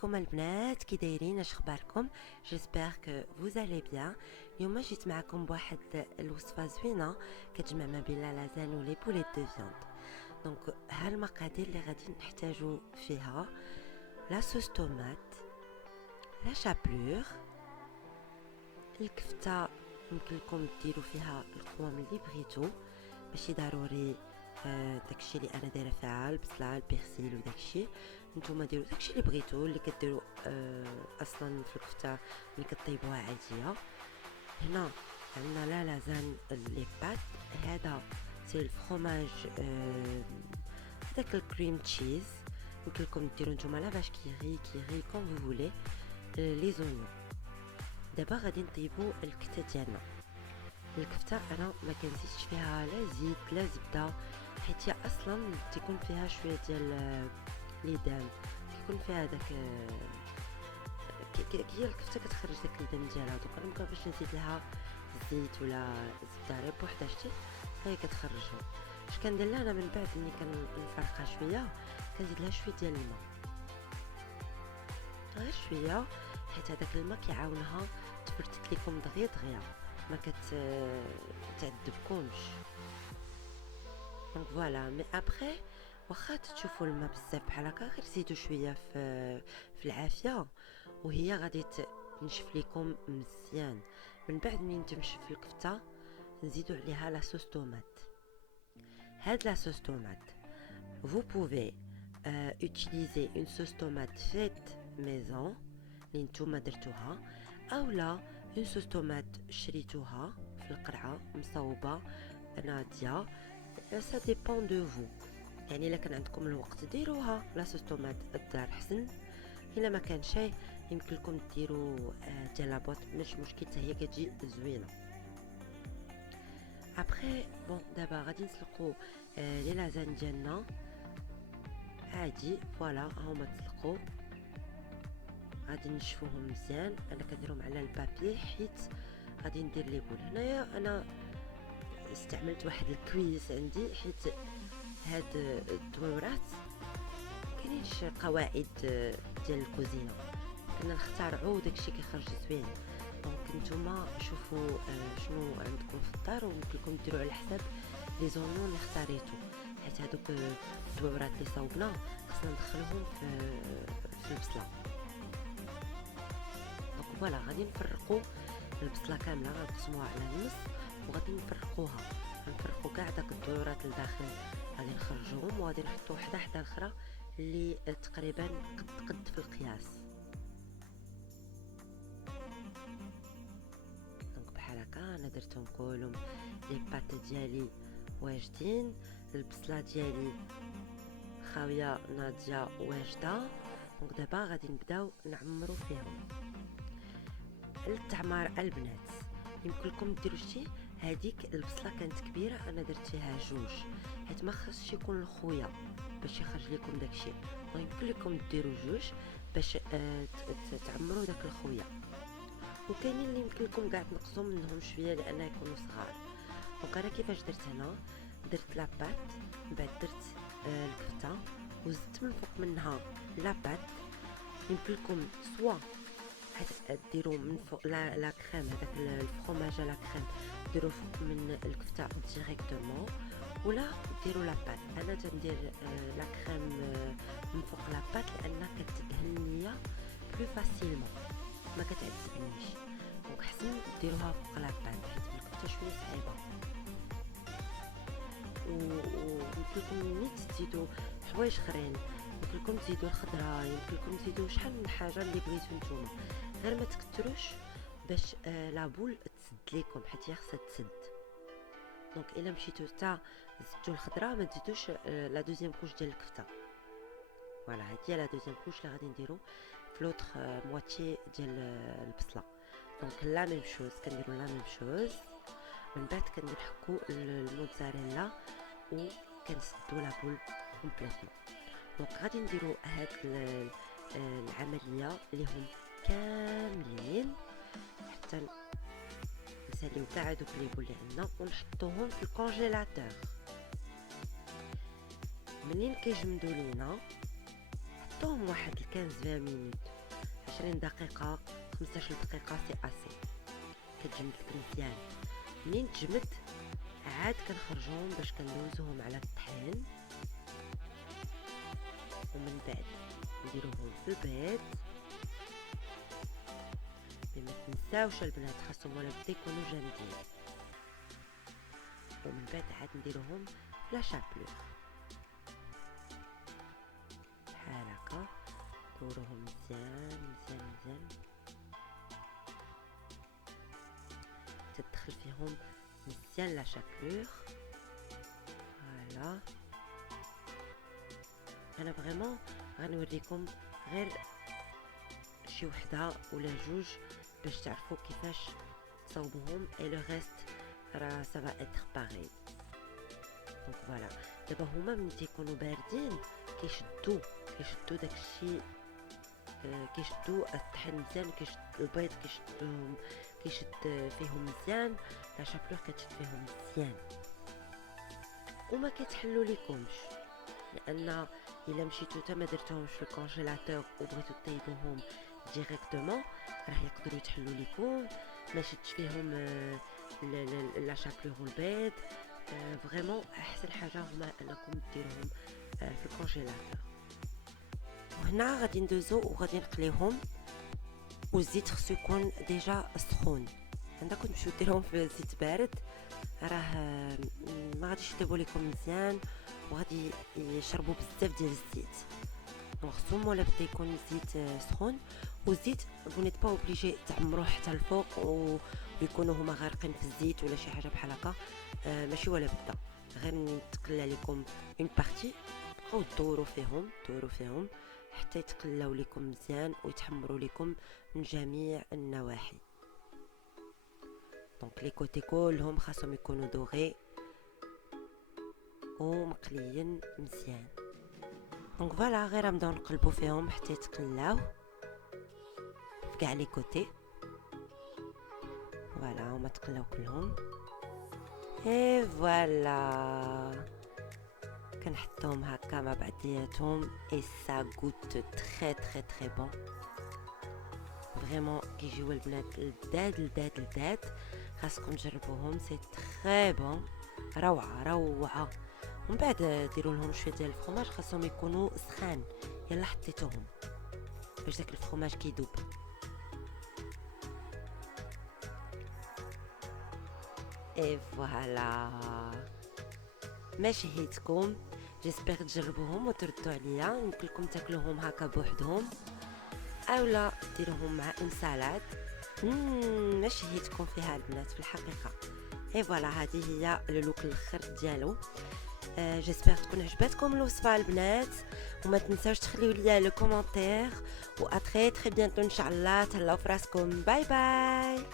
عليكم البنات، كي دايرين؟ اش اخباركم؟ جيسبر كو vous allez bien. اليوم جيت معكم بواحد الوصفه زوينه كتجمع ما بين لا لازان و لي بوليت دو فياند. دونك ها المقادير اللي غادي نحتاجو فيها: لا صوص طوماط، لا شابلور، الكفته يمكن لكم ديروا فيها القوام اللي بغيتو، ماشي ضروري داكشي اللي انا دايره فيها البصله البيرسيل وداكشي. نتوما ديروا داكشي اللي بغيتو، اللي كديروا اصلا في الكفته اللي كطيبوها عاديه. هنا عندنا لا لازان لي بات، هذا سي الفرomاج داك الكريم تشيز، يمكن لكم ديروا نتوما لا باش كيغي كون فو فولي. لي زونيون. دابا غادي نطيبوا الكفته ديالنا. الكفته انا ما كنزيدش فيها لا زيت لا زبده، حيت هي اصلا تيكون فيها شويه ديال ليدام، كيكون فيها داك هي الكفته كتخرج داك الليدام ديالها. دوك انا مكنبغيش نزيد لها الزيت ولا الزبده، غير بوحداجتي هي كتخرجهم. اش كندير لها انا من بعد ملي كنفرقها شويه كنزيد لها شويه ديال الماء، غير شويه، حيت هذاك الماء كيعاونها تفرتت لكم دغيا ما كتعذبكمش. دونك فوالا. مي ابري واخا تشوفوا الماء بزاف بحال هكا، غير زيدوا شويه في العافيه وهي غادي تنشف لكم مزيان. من بعد ملي تنشف الكفته نزيدوا عليها لا صوص طوماط. هاد لا صوص طوماط vous pouvez utiliser une sauce tomate faite maison اللي نتوما درتوها، اولا اون صوص طوماط شريتوها في القرعه مصوبه ناضيه. سا ديبون دو فو، يعني الا كان عندكم الوقت ديروها لا صوص طوماط الدار حسن، الا ما كان شيء يمكن لكم ديروا ديال لابوط، مش مشكل، حتى هي كتجي زوينه. ابري بون دابا غادي نسلقوا لي لازان ديالنا عادي. فوالا هما تسلقوا، غادي نشفوهم مزيان. انا كنديرهم على البابي حيت غادي ندير لي بول. هنايا انا استعملت واحد الكويس عندي، حيت هاد الدويرات كاينينش قواعد ديال الكوزينه، كنا نخترعوا داكشي كيخرج زوين. دونك نتوما شوفوا شنو عندكم في الدار ويمكن لكم ديروا على حساب لي زونيون اللي اختاريتو، حيت هادوك الدويرات اللي صوبنا خصنا ندخلوهم في البصله. دونك فوالا غادي نفرقوا البصله كامله، غنقسموها على النص وغادي نفرقوها، غنفرقوا كاع داك الدويرات لداخل، غادي نخرجوهم وغادي نحطوا وحده حدا الاخرى اللي تقريبا قد في القياس. دونك بحال هكا انا درتهم كلهم. لي بات ديالي واجدين، البصله ديالي خاويه ناضيه واجده. دونك دابا غادي نبداو نعمروا فيهم. التعمار البنات يمكن لكم ديروا شتي، هذيك البصله كانت كبيره انا درت فيها جوج، حيت ما خصش يكون الخويا باش يخرج لكم داكشي، يمكن لكم ديروا جوج باش تعمروا داك الخويا. وكاينين اللي يمكن لكم كاع تنقصوا منهم شويه لان يكونوا صغار. دونك انا كيفاش درت هنا، درت لاباط، من بعد درت الكفته وزدت من فوق منها لاباط. يمكن لكم سوا ديروا من فوق لا كريم، هذاك الفرomاج لا كريم ديروا فوق من الكفته ديريكتومون، ولا ديروا لاباط. انا تندير لا كريم من فوق لاباط لان كتدهن ليا بلو فاسيلمون، ما كتعذبنيش. دونك حسن ديروها فوق لاباط حيت الكفته شويه صعيبه. ويمكن لكم نيت تزيدوا حوايج اخرين، يمكن لكم تزيدوا الخضره، يمكن لكم تزيدوا شحال من حاجه اللي بغيتو نتوما، غير ما تكتروش باش لابول تسد لكم، حيت هي خصها تسد. دونك الا مشيتو حتى زدتوا الخضره ما تزيدوش لا دوزيام كوش ديال الكفته. فوالا هذه هي لا دوزيام كوش اللي غادي نديرو في لوطخ مواتشي ديال البصله. دونك لا ميم شوز كنديروا لا ميم شوز. من بعد كنحكوا الموتزاريلا وكنسدوا لابول كومبليتمون. دونك غادي نديروا هاد العمليه اللي هم كاملين حتى نساليو كاع دوك لي بول اللي عندنا ونحطوهم في الكونجيلاتور. منين كيجمدوا لينا حطوهم واحد 15 20 مينوت 20 دقيقه 15 دقيقه سي اسي. كتجمد لك مزيان. منين تجمد عاد كنخرجوهم باش كندوزوهم على الطحين، ومن بعد نديروهم في البيض. ما تنساوش البنات خاصهم ولا بدا يكونوا جامدين. ومن بعد عاد نديروهم في لا شابلور بحال هكا، ندوروهم مزيان مزيان مزيان، تدخل فيهم مزيان لا شابلور. فوالا انا فريمون غنوريكم غير شي وحده ولا جوج باش تعرفوا كيفاش تصاوبوهم، اي لو ريست راه سافا اتر باغي. دونك فوالا دابا هما ملي تيكونوا باردين كيشدوا داكشي، كيشدوا الطحين مزيان، كيشد البيض كيشد فيهم مزيان، لا شابلور كتشد فيهم مزيان وما كيتحلوا ليكمش. لان الا مشيتو تا ما درتوهمش في الكونجيلاتور وبغيتو طيبوهم ديريكتومون راه يقدروا يتحلوا ليكم، ما شدش فيهم لا شابلور والبيض. فريمون احسن حاجه هما انكم ديروهم في الكونجيلاتور. وهنا غادي ندوزو وغادي نقليهم، والزيت خصو يكون ديجا سخون. عندك تمشيو ديرهم في زيت بارد راه ما غاديش يطيبوا لكم مزيان وغادي يشربوا بزاف ديال الزيت. خصهم ولا بدا يكون الزيت سخون، والزيت vous n'êtes pas obligé تعمروه حتى الفوق ويكونوا هما غارقين في الزيت ولا شي حاجه بحال هكا. ماشي ولا بدا، غير نتقلى لكم اون بارتي بقاو دوروا فيهم حتى يتقلاو لكم مزيان ويتحمروا لكم من جميع النواحي. دونك لي كوتي كلهم خاصهم يكونوا دوغي ومقليين مزيان. دونك فوالا غير نبداو نقلبوا فيهم حتى يتقلاو في كاع لي كوتي. فوالا هما تقلاو كلهم، اي فوالا كنحطوهم هكا مع بعضياتهم اي سا غوت تري تري تري بون. فريمون كيجيو البنات لذاد خاصكم تجربوهم، سي تري بون، روعه. ومن بعد ديروا لهم شويه ديال الفرماج، خاصهم يكونوا سخان يلا حطيتوهم باش داك الفرماج كيذوب. اي فوالا ما شهيتكم، جيسبر تجربوهم وتردوا عليا. يمكن لكم تاكلوهم هكا بوحدهم اولا ديروهم مع اون سالاد. ما شهيتكم فيها البنات في الحقيقه. اي فوالا هذه هي اللوك الاخر ديالو. جيسبر تكون عجبتكم الوصفه البنات، وما تنساوش تخليو لي لو كومونتير، و ا تري تري بيانتو ان شاء الله. تهلاو فراسكم، باي باي.